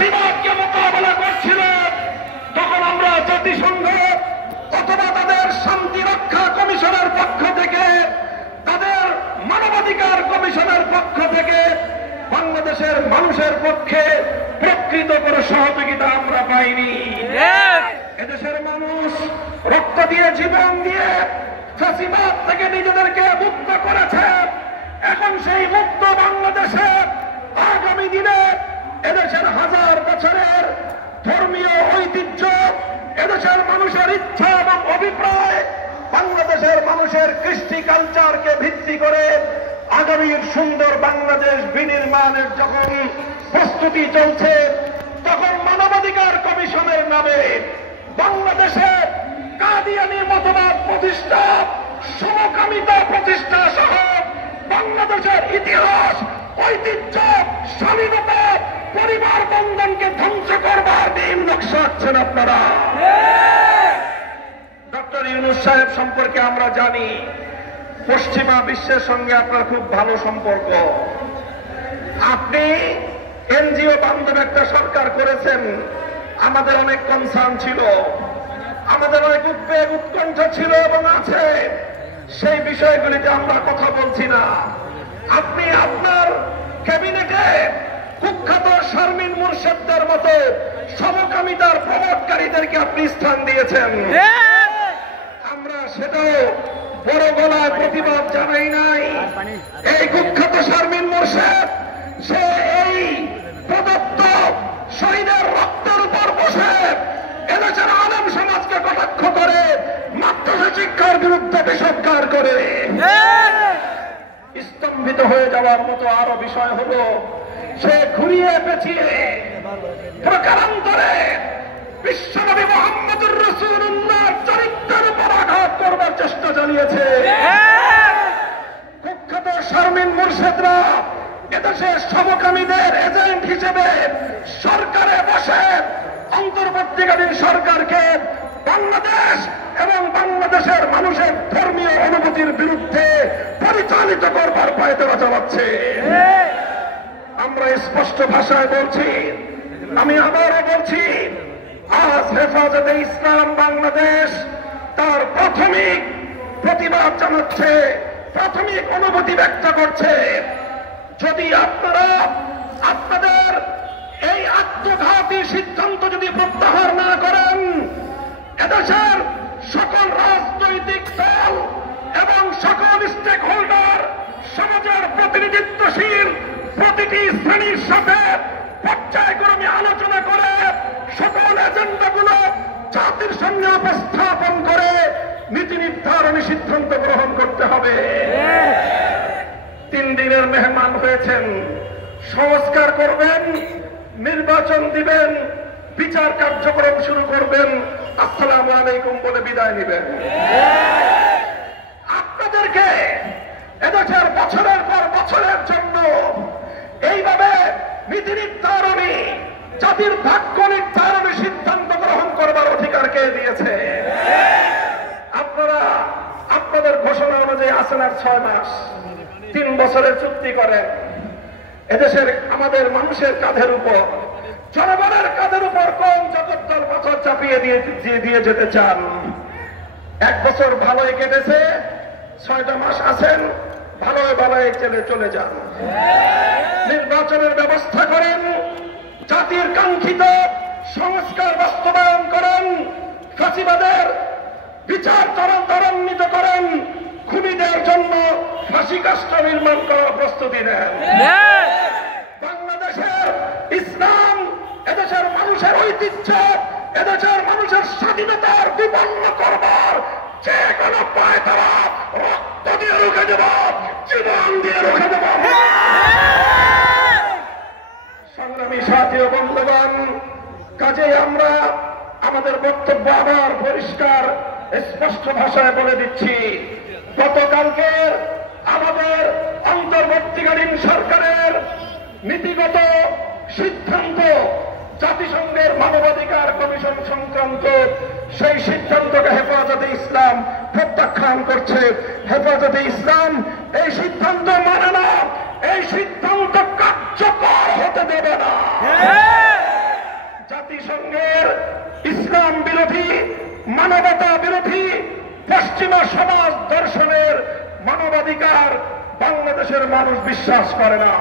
ফ্যাসিবাদকে মোকাবেলা করছিল, তখন আমরা জাতিসংঘ অথবা তাদের শান্তি রক্ষা কমিশনের পক্ষ থেকে, তাদের মানবাধিকার কমিশনের পক্ষ থেকে বাংলাদেশের মানুষের পক্ষে প্রকৃত করে সহযোগিতা আমরা পাইনি। এদেশের মানুষ রক্ত দিয়ে, জীবন দিয়ে ফ্যাসিবাদ থেকে নিজেদেরকে মুক্ত করেছে। এখন সেই মুক্ত বাংলাদেশে আগামী দিনে এদেশের হাজার বছরের ধর্মীয় ঐতিহ্য, এদেশের মানুষের ইচ্ছা এবং অভিপ্রায়, বাংলাদেশের মানুষের কৃষ্টি কালচারকে ভিত্তি করে আগামীর সুন্দর বাংলাদেশ বিনির্মাণের যখন প্রস্তুতি চলছে, তখন মানবাধিকার কমিশনের নামে বাংলাদেশে কাদিয়ানি মতবাদ প্রতিষ্ঠা, সমকামিতা প্রতিষ্ঠা সহ বাংলাদেশের ইতিহাস, ঐতিহ্য, স্বাধীনতা, পরিবার বন্ধনকে ধ্বংস করবার দিন নকশা আছেন আপনারা। ডক্টর ইউনূস সাহেব সম্পর্কে আমরা জানি, পশ্চিমা বিশ্বের সঙ্গে আপনার খুব ভালো সম্পর্ক। আপনি এনজিও বান্ধব একটা সরকার করেছেন, আমাদের অনেক কনসার্ন ছিল, আমাদের অনেক উদ্বেগ উৎকণ্ঠ ছিল এবং আছে। সেই বিষয়গুলিতে আমরা কথা বলছি না। আপনি আপনার ক্যাবিনেটে কুখ্যাত শারমিন মুর্শেদদের মতো সমকামিতার প্রমোটকারীদেরকে আপনি স্থান দিয়েছেন। আমরা সেটাও বড় গলায় প্রতিবাদ জানাই নাই। এই কুখ্যাত শারমিন মুর্শেদ, সে এই প্রদত্ত শহীদের রক্তের উপর বসে এদেশের আলেম সমাজকে কটাক্ষ করে, মাদ্রাসা শিক্ষার বিরুদ্ধে বিষোদ্গার করে। স্তম্ভিত হয়ে যাওয়ার মতো আরো বিষয় হলো, সে ঘুরিয়ে পেঁচিয়ে প্রকারান্তরে বিশ্বনবী মুহাম্মদুর রাসূলুল্লাহর চরিত্রের উপর আঘাত করবার চেষ্টা চালিয়েছে। কুখ্যাত শারমিন মুর্শেদরা এদেশের সমকামীদের এজেন্ট হিসেবে সরকারে বসে অন্তর্বর্তীকালীন সরকারকে বাংলাদেশ এবং বাংলাদেশের মানুষের ধর্মীয় অনুভূতির বিরুদ্ধে পরিচালিত করবার পায়তারা চালাচ্ছে। আমরা স্পষ্ট ভাষায় বলছি, আমি আবারও বলছি, আজ হেফাজতে ইসলাম বাংলাদেশ তার প্রাথমিক প্রতিবাদ জানাচ্ছে, প্রাথমিক অনুভূতি ব্যক্ত করছে। যদি আপনারা আপনাদের এই আত্মঘাতী সিদ্ধান্ত যদি প্রত্যাহার না করেন, এদেশের সকল রাজনৈতিক দল এবং সকল স্টেক হোল্ডার, সমাজের প্রতিনিধিত্বশীল প্রতিটি শ্রেণীর সাথে পর্যায়ক্রমে আলোচনা করে সকল এজেন্ডাগুলো জাতির সামনে উপস্থাপন করে নীতি নির্ধারণী সিদ্ধান্ত গ্রহণ করতে হবে। 3 দিনের মেহমান হয়েছেন, সংস্কার করবেন, নির্বাচন দিবেন, বিচার কার্যক্রম শুরু করবেন, আসসালামু আলাইকুম বলে বিদায় নেবেন। আপনাদেরকে এদেশের বছরের পর বছরের জন্য এইভাবে নীতি নির্ধারণী, জাতির ভাগ্য নির্ধারণী সিদ্ধান্ত গ্রহণ করবার অধিকার কে দিয়েছে? আপনারা আপনাদের ঘোষণা অনুযায়ী আছেন আর 6 মাস, 3 বছরের চুক্তি করেন। এদেশের আমাদের মানুষের কাঁধের উপর, জনগণের কাঁধের উপর কোন জগদ্দল পাথর চাপিয়ে দিয়ে যেতে চান? 1 বছর ভালোই কেটেছে, 6টা মাস আছেন, ভালোই ভালোই চলে যান। নির্বাচনের ব্যবস্থা করেন, জাতির কাঙ্ক্ষিত সংস্কার বাস্তবায়ন করেন, ফাঁসিবাদের বিচার ত্বরান্বিত করেন, খুনিদের জন্য ফাঁসি কাষ্ঠ নির্মাণ করার প্রস্তুতি নেন। বাংলাদেশের ইসলাম, এদেশের মানুষের ঐতিহ্য, এদেশের মানুষের স্বাধীনতার বিপন্ন করবার যে কোনো পায়তারা রক্ত দিয়ে রুখে দেব, জীবন দিয়ে রুখে দেব। সংগ্রামী সাথী ও বন্ধুগণ, কাজেই আমরা আমাদের বক্তব্য আবার পরিষ্কার স্পষ্ট ভাষায় বলে দিচ্ছি। গতকালকে আমাদের অন্তর্বর্তীকালীন সরকারের নীতিগত সিদ্ধান্ত, জাতিসংঘের মানবাধিকার কমিশন সংক্রান্ত সেই সিদ্ধান্তকে হেফাজতে ইসলাম প্রত্যাখ্যান করছে। হেফাজতে ইসলাম এই সিদ্ধান্ত মানে না, এই সিদ্ধান্ত কার্যকর হতে দেবে না। জাতিসংঘের ইসলাম বিরোধী, মানবতা বিরোধী, পশ্চিমা সমাজ দর্শনের মানবাধিকার বাংলাদেশের মানুষ বিশ্বাস করে না।